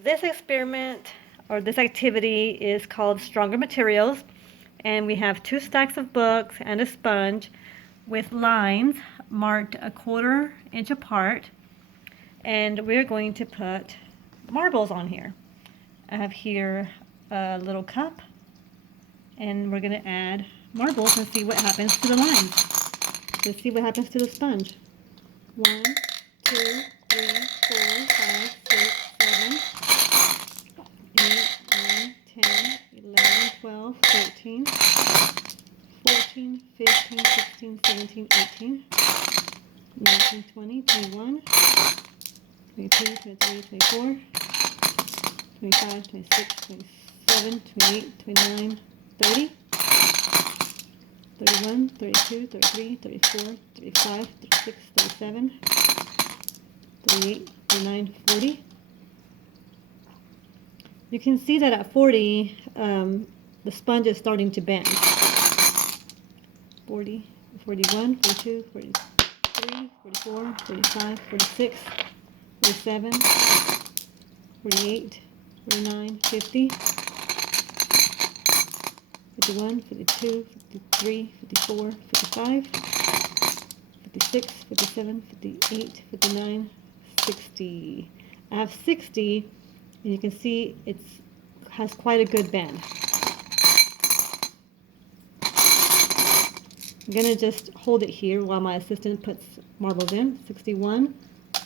This experiment or this activity is called Stronger Materials, and we have 2 stacks of books and a sponge with lines marked 1/4 inch apart, and we're going to put marbles on here. I have here a little cup, and we're going to add marbles and see what happens to the lines. Let's see what happens to the sponge. 1, 2, 3, 4, 5, 6, 7, 8, 9, 10, 11, 12, 13, 14, 15, 16, 17, 18, 19, 20, 21, 22, 23, 24, 25, 26, 27, 28, 29, 30, 31, 32, 33, 34, 35, 36, 37, 38, 39, 40. You can see that at 40, the sponge is starting to bend. 40, 41, 42, 43, 44, 45, 46, 47, 48, 49, 50, 51, 52, 53, 54, 55, 56, 57, 58, 59, 60. I have 60, and you can see it has quite a good bend. I'm going to just hold it here while my assistant puts marbles in. 61,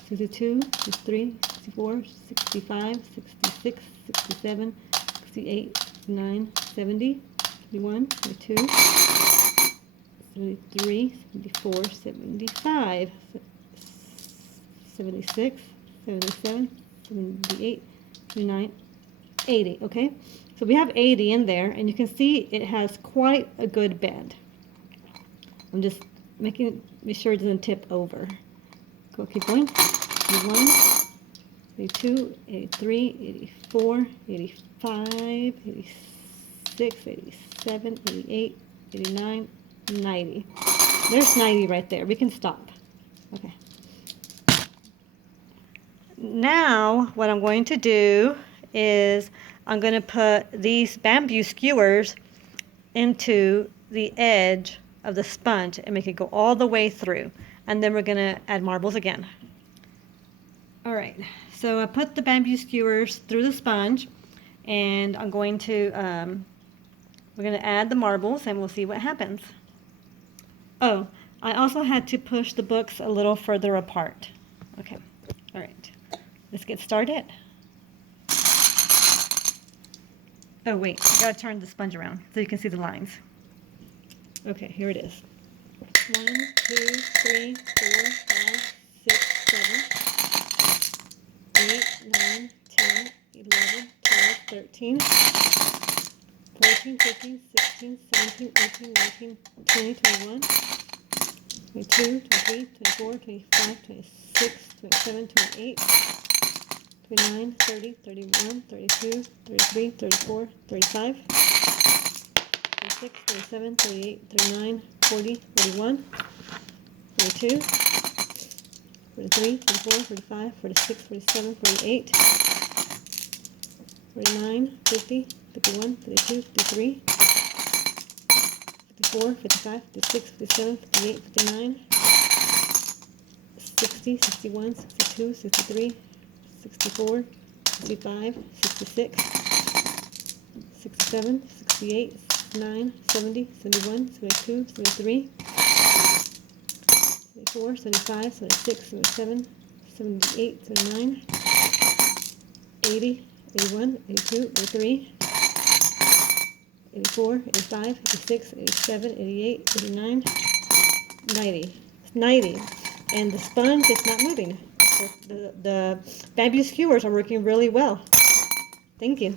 62, 63, 64, 65, 66, 67, 68, 69, 70, 71, 72, 73, 74, 75, 76, 77, 78, 79, 80. Okay, so we have 80 in there, and you can see it has quite a good bend. I'm just making sure it doesn't tip over. Go, keep going. 81, 82, 83, 84, 85, 86, 87, 88, 89, 90. There's 90 right there. We can stop. Okay. Now what I'm going to do is I'm going to put these bamboo skewers into the edge of the sponge and make it go all the way through, and then we're going to add marbles again. Alright, so I put the bamboo skewers through the sponge, and I'm going to we're going to add the marbles and we'll see what happens. Oh, I also had to push the books a little further apart. Okay, alright, let's get started. Oh wait, I gotta turn the sponge around so you can see the lines. Okay, here it is. 1, 2, 3, 4, 5, 6, 7, 8, 9, 10, 11, 12, 13, 14, 15, 16, 17, 18, 19, 20, 21, 22, 23, 24, 25, 26, 27, 28, 29, 30, 31, 32, 33, 34, 35, 36, 37, 38, 39, 40, 41, 42, 43, 44, 45, 46, 47, 48, 49, 50, 51, 52, 53, 54, 55, 56, 57, 58, 59, 60, 61, 62, 63, 64, 65, 66, 67, 68, 69, 70, 71, 72, 73, 74, 75, 76, 77, 78, 79, 80, 81, 82, 83, 84, 85, 86, 87, 88, 89, 90. It's 90. And the sponge is not moving. So the bamboo skewers are working really well. Thank you.